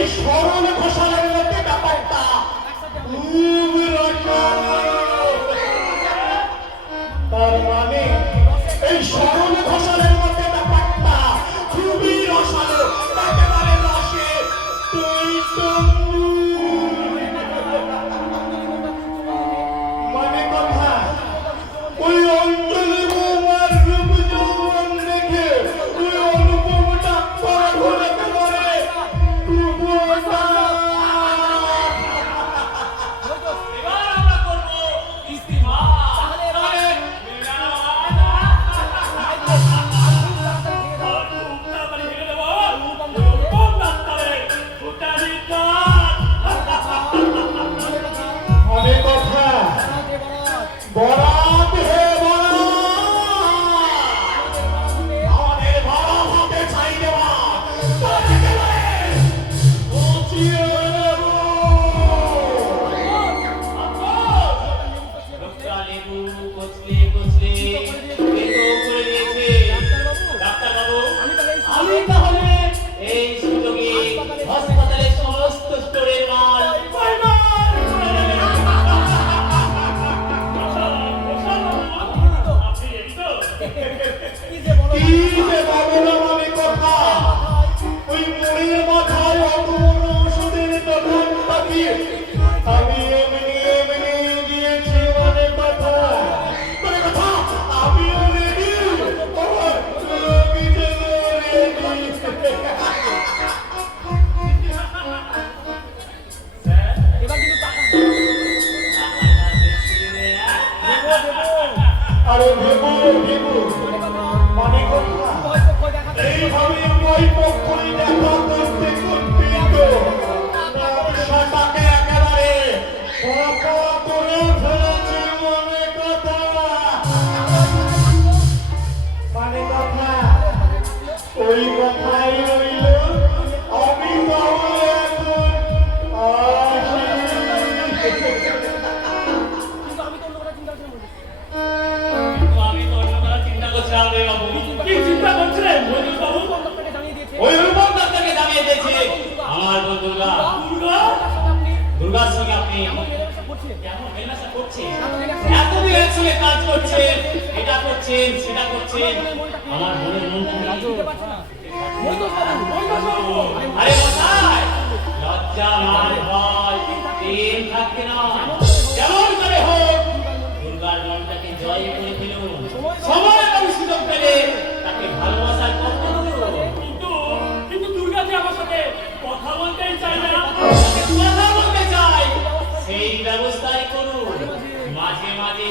এই স্মরণ ঘোষালের মধ্যে ব্যাপারটা খুব তার মানে এই স্মরণ ঘোষালের মধ্যে ব্যাপারটা খুবই রসালো, একেবারে রসে মানে কথা ওই অঞ্জলি বৌমার রূপ যৌবন দেখে ওই অনুপমটা পাগল একেবারে এবার আমরা করবো ইস্তিমা। মানে কথা বরাত হে বরাত আমাদের বরাত হাতে ছাই দেওয়া তাকে একেবারে পচিয়ে দেব। লোকটা লেবু কচলে কচলে পেটো করে দিয়েছে। ডাক্তারবাবু, আমি তাহলে এই সুযোগে হাসপাতালের সমস্ত স্টোরের মাল কি যে বাবুরা মানে কথা ওই মুড়ির মাথায় অত বড় ওষুধের দোকান পাঠিয়ে আমি এমনি এমনি দিয়েছি মানে কথা আমিও রেডি আরে ভেবো ভেবো মানে কথা এইভাবে ওই পক্ষই দেখা করতে করতে তো ব্যবসাটাকে একেবারে পরপর করে ফেলেছে মানে কথা মানে কথা ওই কথাই রইল আমি তাহলে এখন আসি। আমি তো অন্য কথা চিন্তা করছিলাম রে বাবু। কি চিন্তা করছিলেন মজুর বাবু? ওই রূপম ডাক্তারকে জানিয়ে দিয়েছে আমার বোন দুর্গা। দুর্গার সঙ্গে আপনি কেমন মেলামেশা করছেন? এতদিন একসঙ্গে কাজ করছেন, এটা করছেন সেটা করছেন, আমার মনের মনটা আরে মশাই, লজ্জা মান ভয় প্রেম থাকতে না, যেমন করে হোক দুর্গার মনটাকে জয় করে ফেলুন। সময় এবং সুযোগ পেলে তাকে ভালোবাসার কষ্ট করুন। কিন্তু দুর্গা যে আমার সাথে কথা বলতেই চাই না, তাকে কথা বলতে চাই সেই ব্যবস্থাই করুন। মাঝে মাঝে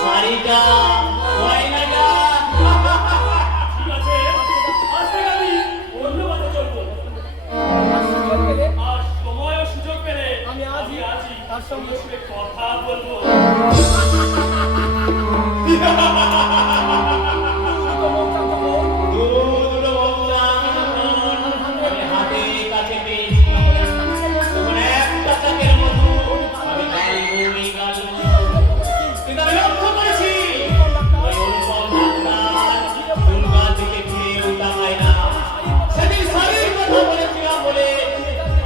শাড়িটা গয়নাটা ঠিক আছে, আজ থেকে আমি অন্য পথে চলবো। আর সময় ও সুযোগ পেলে আমি আজই তার সঙ্গে কথা বলবো। হাতের কাছে পেয়েছি তখন একটা চাকের মতো আমি গালি বমি গালি কিন্তু আমি লক্ষ্য করেছি ওই অনুপম ডাক্তার দুর্গার দিকে ফিরেও তাকায় না। সেদিন শাড়ির কথা বলেছিলাম বলে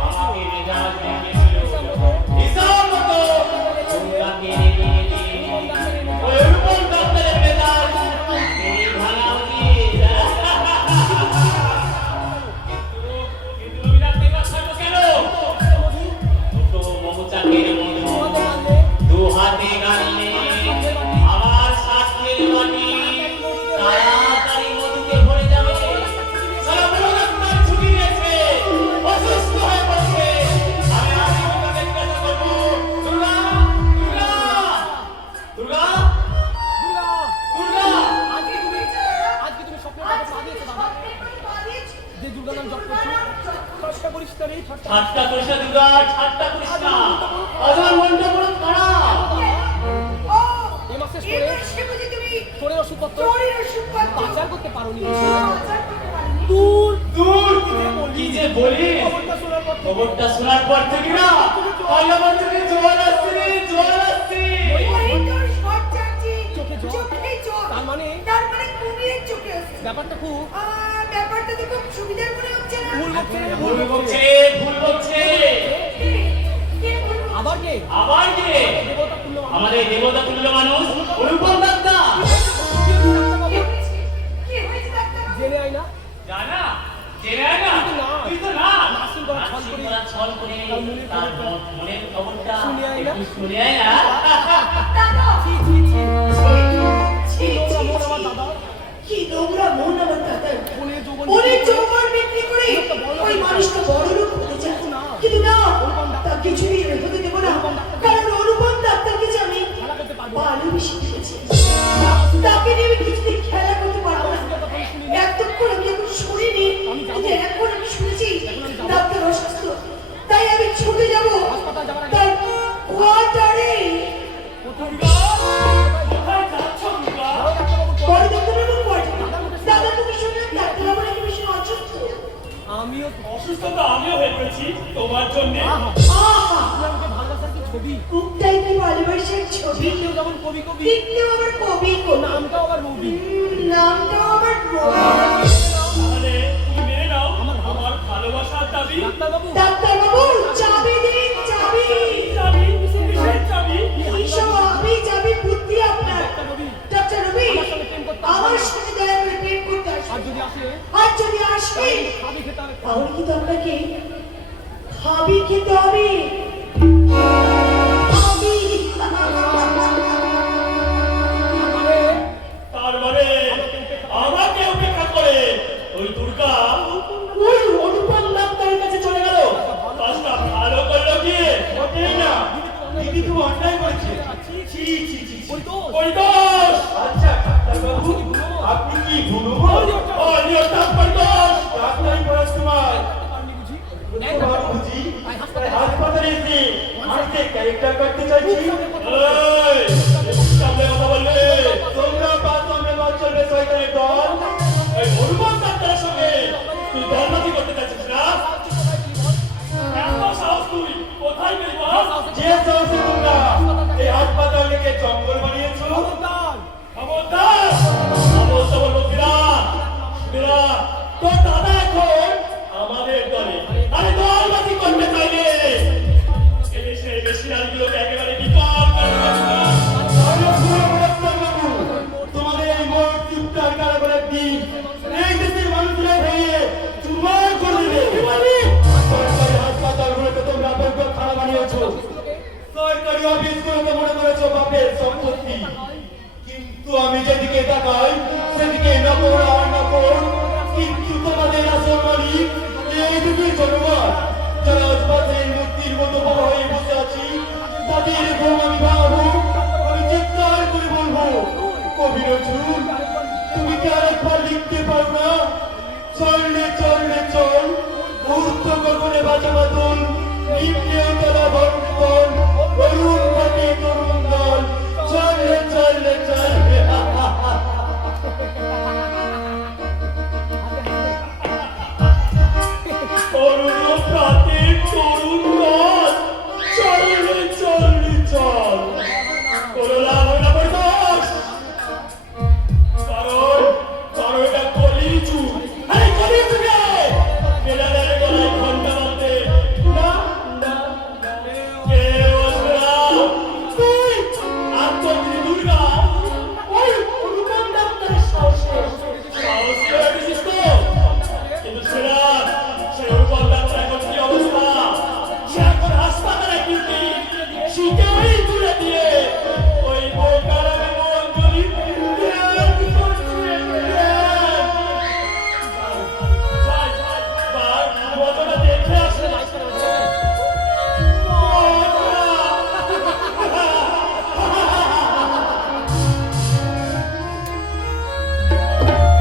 আমাকে মেজাজ ভেঙেছিল। হিসাব মতো দুর্গাকে নিয়ে দিয়ে ওই অনুপম ডাক্তারের মেজাজ এই ভাঙা উচিত। কিন্তু তুমি ডাক্তার কাছে কেন? দুটো মমচাকের মধু দু হাতে গানলে আমার স্বাস্থ্যের মাটি তাড়াতাড়ি মধুতে ভরে যাবে। সারা বড় ডাক্তার ছুটি নিয়েছে, অসুস্থ হয়ে পড়ছে। আমি আজ দুর্গাকে জিজ্ঞাসা করবো, দুর্গা দুর্গা দুর্গা দুর্গা আজকে তুমি স্বপ্নের কথা পা দিয়েছো বাবা, যে দুর্গা নাম জপ করছো, ঠাট্টা করিস না রে, ঠাট্টা করিস না দুর্গা, ঠাট্টা করিস না। আজ আমার মনটা বড় খারাপ। এই মাসে তোরে ওষুধপত্র পাচার করতে পারোনি। দূর দূর কি যে বলি, খবরটা শোনার পর থেকে না আমার চোখে জল আসছে রে, জল আসছে। চোখে জল, তার মানে কুমিরের চোখে ব্যাপারটা খুব ব্যাপারটা তো খুব সুবিধার মনে হচ্ছে না। ভুল বকছে রে, ভুল ভুল বকছে। বকছে, ভুল বকছে। কে বলবো? আবার কে? আবার কে? দেবতা তুল্য মানুষ। আমাদের দেবতা তুল্য মানুষ অনুপম দত্তা। কি হয়েছে ডাক্তারবাবু? কি হয়েছে ডাক্তারবাবু? জেনে আয় না। জানা? জেনে আয় না? তুই তো না। তুই তো না। নার্সিং করা ছল নার্সিং করে। করা ছল করে তার মনের তার খবরটা। মনের খবরটা শুনে আয় না। একটু শুনে আয় না। দাদা, ছি, ছি, ছি। ছি, ছি, নোংরা মন ছি। আমার দাদার। কি নোংরা মন আমার দাদার। বনে যৌবন ওরে বিক্রি করে। যৌবন বিক্রি করে ওই মানুষটা বড় লোক হতে চায়। কিন্তু না, তা কিছুই হতে দেবো না। কারণ অনুপম ডাক্তারকে যে আমি খেলা করতে পারবো। ভালোবেসে ফেলেছি। তাকে নিয়ে আমি কিছুদিন খেলা করতে পারবো না। এতক্ষণ আমি এখন শুনিনি, কিন্তু এখন আমি শুনেছি ডাক্তার অসুস্থ। তাই আমি ছুটে যাবো হাসপাতাল যাওয়ার আগে। তার কোয়ার্টারে। কোথায় যাচ্ছ দুর্গা? বড় ডাক্তারবাবু তো- বড় ডাক্তারবাবুর কোয়ার্টারে। দাদা, তুমি শুনলে ডাক্তারবাবু নাকি ভীষণ অসুস্থ। আমিও অসুস্থ তো আমিও হয়ে পড়েছি তোমার জন্য। আহা, তুমি আমাকে ভালোবাসার কি ছবি বুকটাই কি ভালোবাসার ছবি। দেখলেও যেমন কবি কবি দেখতেও আবার কবি কবি। নামটাও আবার রবি নামটাও আবার রবি। তাহলে তুমি মেনে নাও আমার ভালোবাসার দাবি। ডাক্তারবাবু ডাক্তারবাবু, চাবি দিন, চাবি। চাবি, কিসের চাবি? কি সব আপনি চাবি বুদ্ধি আপনার। ডাক্তারবাবু ডাক্তার রবি, আমার সঙ্গে প্রেম করতে আমার আসবে না। সাথে দয়া করে প্রেম করতে আর আসবে। যদি আসে আর যদি আসবে খাবি খেতে হবে তাহলে কিন্তু আপনাকে খাবি খেতে হবে। খাবি। মানে তার মানে আমাকে উপেক্ষা করে ওই দুর্গা ওই অনুপম ডাক্তারের কাছে চলে গেল। কাজটা ভালো করলো কি? মোটেই না, দিদি খুব অন্যায় করেছে। ছি ছি ছি ছি। ওই তো পরিতোষ! আচ্ছা ডাক্তারবাবু, আপনি কি ভুলবো? অনিয়তা পরিতোষ! ডাক্তারি পড়াশোনায় পারলি বুঝি তোমার বুঝি আয় হাসপাতালে হাসপাতালে এসে আজকে ক্যারেক্টার করতে চাইছি। এই, সামনে কথা বলবে। তোমরা পাঁচ তোমরা বাদ চলবে শয়তানের দল। ওই হনুমান ডাক্তারের সঙ্গে তুই দলবাজি করতে চাচ্ছিস না? এত সাহস তুই কোথায় পেলি বল? যে সাহসে তোমরা এই হাসপাতালকে জঙ্গল বানিয়েছো, খবরদার খবরদার! সমস্ত বলবো বিরাট, বিরাট, তোর দাদা এখন আমাদের দলে। আমি দলবাজি করতে চাইলে এদেশের বেশিরভাগগুলোকে একেবারে বিকল করে দেবো। তাহলে পুরো ডাক্তারবাবু, তোমাদের এই মোট চুপটার কারাগারের দিন এই দেশের মানুষরা ভেঙে চুরমার করে দেবে। সরকারি হাসপাতালগুলোকে তোমরা বৈজ্ঞ খারাপ বানিয়েছো, সরকারি অফিসগুলোকে মনে করেছো বাপের সম্পত্তি। কিন্তু আমি যেদিকে তাকাই সেদিকে নকর আর নকর। কিন্তু তোমাদের আসল মালিক এই দুটি জনগণ, যারা আশপাশের মূর্তির মতো বড় হয়ে বসে আছি, তাদের ঘুম আমি ভাবো, আমি চিৎকার করে বলবো, কবি নজরুল, তুমি কি আরেকবার লিখতে পারো না? চললে চললে চল, ঊর্ধ্ব গগনে বাজা বাদল, নিম্নে তলা ভণ্ডল, অরুণ